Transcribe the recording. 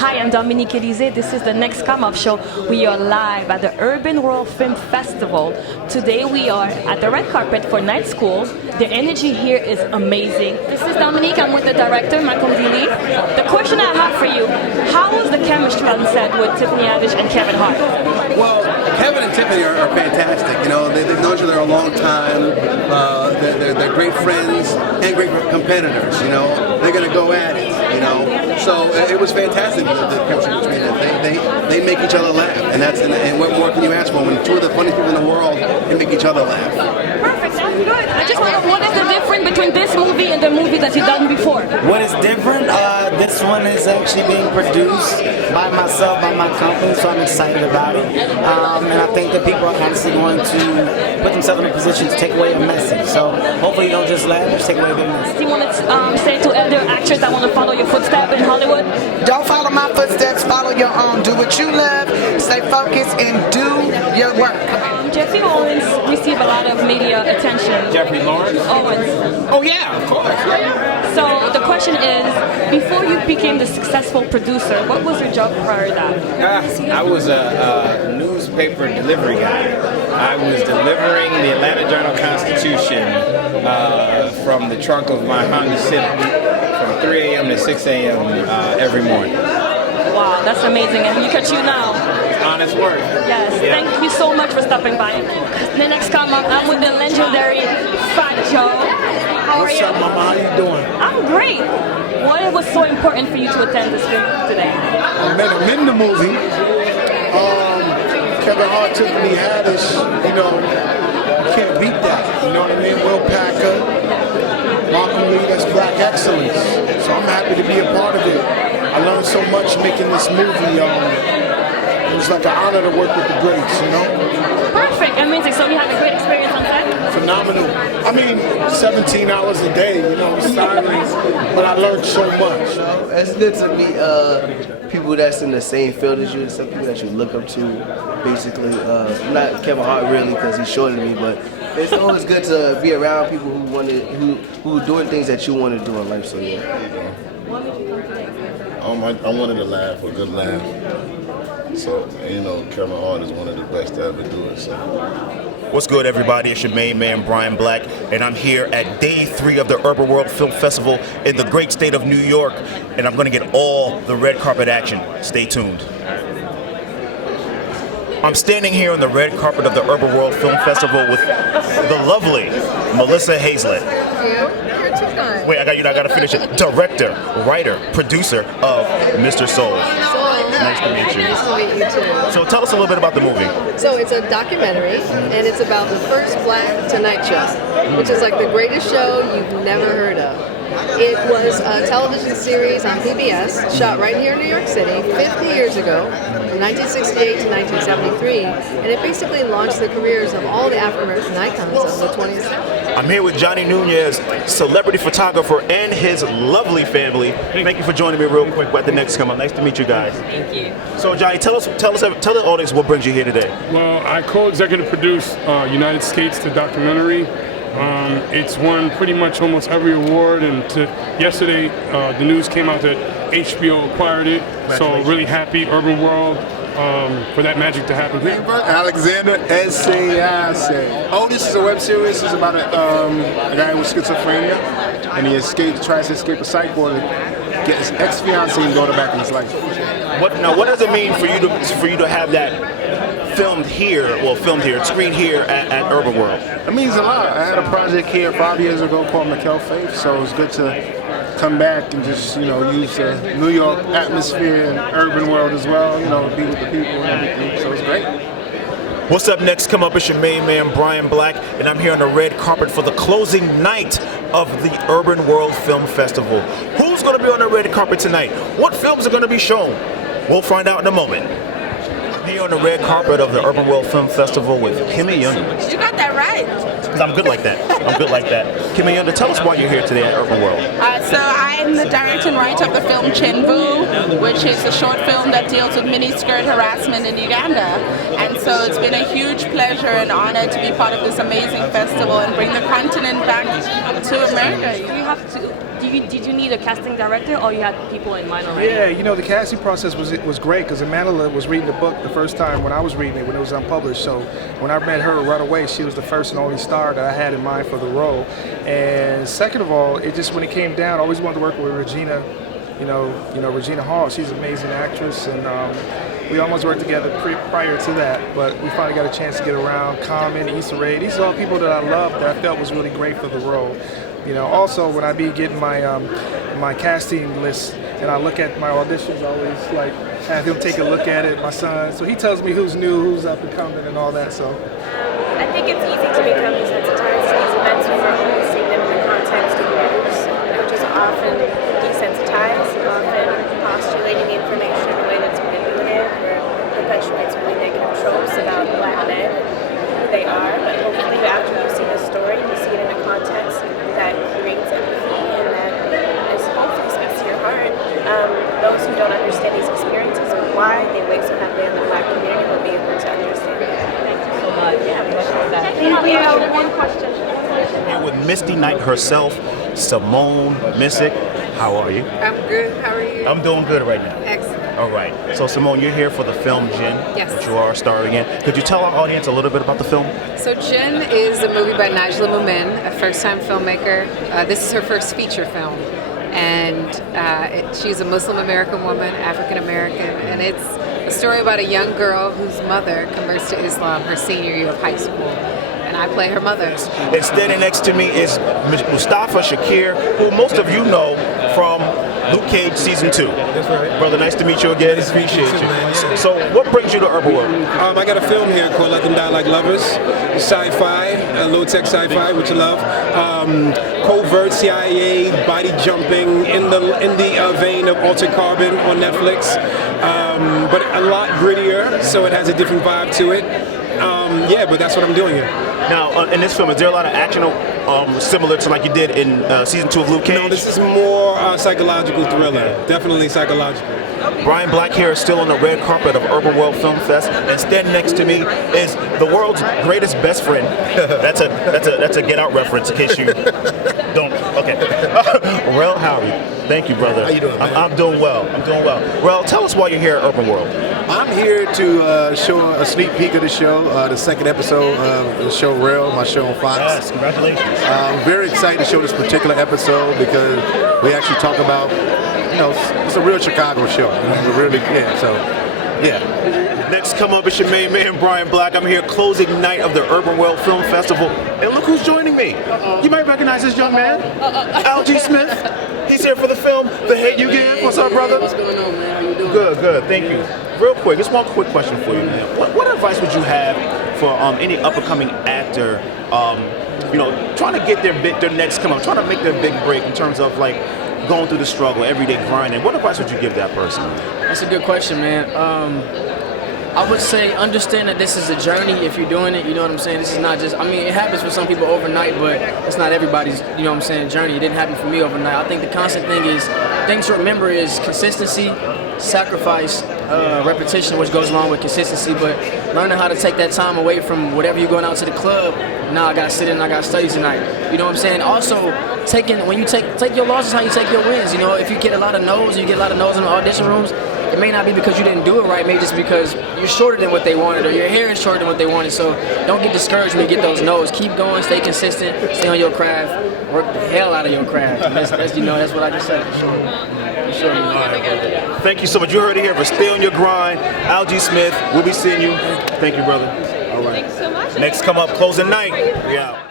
Hi, I'm Dominique ELYSEE. This is the Next Come Up Show. We are live at the Urbanworld Film Festival. Today we are at the red carpet for night school. The energy here is amazing. This is Dominique. I'm with the director, Mackie. The question I have for you, how was the chemistry on set with Tiffany, Haddish, and Kevin Hart? Well, Kevin and Tiffany are fantastic. You know, they've known each other a long time. They're great friends and great competitors. You know, they're going to go at it. You know, so it was fantastic. The chemistry between them. They make each other laugh, and what more can you ask for when two of the funniest people in the world can make each other laugh? Perfect. That's good. I just wonder what is the difference between this movie and the movie that you've done before? What is different? This one is actually being produced by myself, by my company, so I'm excited about it. And I think that people are honestly going to put themselves in a position to take away a message. So hopefully you don't just laugh, just take away a good message. Do you want to say to other actors that want to follow your footsteps in Hollywood? Don't follow my footsteps, follow your own. Do what you love, stay focused, and do your work. Jeffrey Owens received a lot of media attention. Jeffrey Lawrence? Owens. Oh yeah, of course. So the question is, before you became the successful producer, what was your job prior to that? I was a newspaper delivery guy. I was delivering the Atlanta Journal-Constitution from the trunk of my Honda Civic from 3 a.m. to 6 a.m. Every morning. Wow, that's amazing. And look at you now. Honest work. Yes, yeah. Thank you so much for stopping by. The next come up, I'm with the legendary Fat Joe. How are you? What's up, Mama? How you doing? I'm great. What was so important for you to attend this film today? I'm in the movie. Kevin Hart, Tiffany, Haddish, you know, you can't beat that. You know what I mean? Will Packer, Malcolm Lee, that's black excellence. So I'm happy to be a part of it. I learned so much making this movie. It was like an honor to work with the greats, you know? Perfect, amazing. So you had a great experience on set? Phenomenal. I mean, 17 hours a day, you know, silence, but I learned so much. It's good to meet people that's in the same field as you, some people that you look up to, basically. Not Kevin Hart really, because he's shorter than me, but it's always good to be around people who are doing things that you want to do in life. So yeah. What made you come today? I wanted to laugh, a good laugh. So, you know, Kevin Hart is one of the best to ever do it. So. What's good, everybody? It's your main man, Brian Black, and I'm here at Day 3 of the Urbanworld Film Festival in the great state of New York, and I'm going to get all the red carpet action. Stay tuned. I'm standing here on the red carpet of the Urbanworld Film Festival with the lovely Melissa HAIZLIP. Wait, I got to finish it. Director, writer, producer of Mr. Soul. Nice to meet you. Nice to meet you too. So tell us a little bit about the movie. So it's a documentary, and it's about the first Black Tonight Show, which is like the greatest show you've never heard of. It was a television series on PBS, shot right here in New York City 50 years ago, from 1968 to 1973, and it basically launched the careers of all the African-American icons of the 20th century. I'm here with Johnny Nunez, celebrity photographer, and his lovely family. Thank you for joining me real quick at the next come up. Nice to meet you guys. Thank you. So Johnny, tell the audience what brings you here today. Well, I co-executive produced United States, the documentary. It's won pretty much almost every award, and yesterday the news came out that HBO acquired it, so really happy, Urbanworld, for that magic to happen. Alexander S.A.I.S.A. Oh, this is a web series. It's about a guy with schizophrenia, and he tries to escape a psych ward to get his ex-fiancée and daughter back in his life. What does it mean for you to have that screened here at Urbanworld? It means a lot. I had a project here 5 years ago called McKell Faith, so it was good to come back and just, you know, use the New York atmosphere and Urbanworld as well, you know, be with the people and everything, so it's great. What's up next? Come up, it's your main man, Brian Black, and I'm here on the red carpet for the closing night of the Urbanworld Film Festival. Who's going to be on the red carpet tonight? What films are going to be shown? We'll find out in a moment. Here on the red carpet of the Urbanworld Film Festival with Kimmy Younger. You got that right. I'm good like that. Kimmy Younger, tell us why you're here today at Urbanworld. So I'm the director and writer of the film Chinvu, which is a short film that deals with miniskirt harassment in Uganda. And so it's been a huge pleasure and honor to be part of this amazing festival and bring the continent back to America. You have to did you need a casting director, or you had people in mind already? Yeah, you know, the casting process was great because Amandla was reading the book the first time when I was reading it, when it was unpublished. So when I met her right away, she was the first and only star that I had in mind for the role. And second of all, it just, when it came down, I always wanted to work with Regina, you know, Regina Hall. She's an amazing actress, and we almost worked together prior to that, but we finally got a chance to get around. Common, Issa Rae, these are all people that I love that I felt was really great for the role. You know, also when I be getting my my casting list and I look at my auditions, I always like have him take a look at it, my son. So he tells me who's new, who's up and coming, and all that. So I think it's easy to become desensitized to these events when we're only seeing them in the context of news, which is often desensitized, often postulating the information in a way that's manipulative or perpetuates really negative tropes about Black men and who they are. But hopefully after you see the story, you see it in a context that creates empathy and that is hopefully speaks to your heart. Those who don't understand these experiences and why they weigh so heavily on the Black community will be able to understand that. Thank you so much. Yeah, we have one question. Here with Misty Knight herself, Simone, MISSICK. How are you? I'm good. How are you? I'm doing good right now. Excellent. All right. So Simone, you're here for the film JINN, Yes. which you are starring in. Could you tell our audience a little bit about the film? So JINN is a movie by Najla Mumin, a first-time filmmaker. This is her first feature film. And she's a Muslim American woman, African American, and it's a story about a young girl whose mother converts to Islam her senior year of high school. And I play her mother. And standing next to me is MUSTAFA, SHAKIR, who most of you know from Luke Cage Season 2. That's right. Brother, nice to meet you again. Appreciate you. So what brings you to Urbanworld? I got a film here called Let Them Die Like Lovers. Sci-fi, low-tech sci-fi, which I love. Covert CIA, body jumping in the vein of Altered Carbon on Netflix. But a lot grittier, so it has a different vibe to it. Yeah, but that's what I'm doing here. Now, in this film, is there a lot of action similar to like you did in Season 2 of Luke Cage? No, this is more psychological thriller. Definitely psychological. Brian Black here is still on the red carpet of Urbanworld Film Fest, and standing next to me is the world's greatest best friend. That's a Get Out reference in case you don't. Okay. Rel Howie, thank you, brother. How you doing, man? I'm doing well. I'm doing well. Rel, tell us why you're here at Urbanworld. I'm here to show a sneak peek of the show, the second episode of the show Rel, my show on Fox. Yes, congratulations. I'm very excited to show this particular episode because we actually talk about, you know, it's a real Chicago show. It's really, so, yeah. Next come up is your main man, Brian Black. I'm here closing night of the Urbanworld Film Festival. And look who's joining me. You might recognize this young man, Algee Smith. He's here for the film, The Hate You Give. What's up, brother? What's going on, man? How you doing? Good, good. Thank you. Real quick, just one quick question for you, man. What advice would you have for any up-and-coming actor, you know, trying to get their next come up, trying to make their big break in terms of like going through the struggle, everyday grinding? What advice would you give that person? That's a good question, man. I would say understand that this is a journey if you're doing it, you know what I'm saying? This is not just, I mean, it happens for some people overnight, but it's not everybody's, you know what I'm saying, journey. It didn't happen for me overnight. I think the constant thing to remember is consistency, sacrifice, repetition, which goes along with consistency, but learning how to take that time away from whatever you're going out to the club. Now I gotta sit in, I gotta study tonight. You know what I'm saying? Also, when you take your losses, how you take your wins. You know, if you get a lot of no's, you get a lot of no's in the audition rooms, it may not be because you didn't do it right, maybe just because you're shorter than what they wanted or your hair is shorter than what they wanted. So don't get discouraged when you get those no's. Keep going, stay consistent, stay on your craft, work the hell out of your craft. That's you know, that's what I just said for sure. For sure. Thank you so much. You heard it here, but stay on your grind. Algee Smith, we'll be seeing you. Thank you, brother. All right. Thanks so much. Next come up, closing night. We out.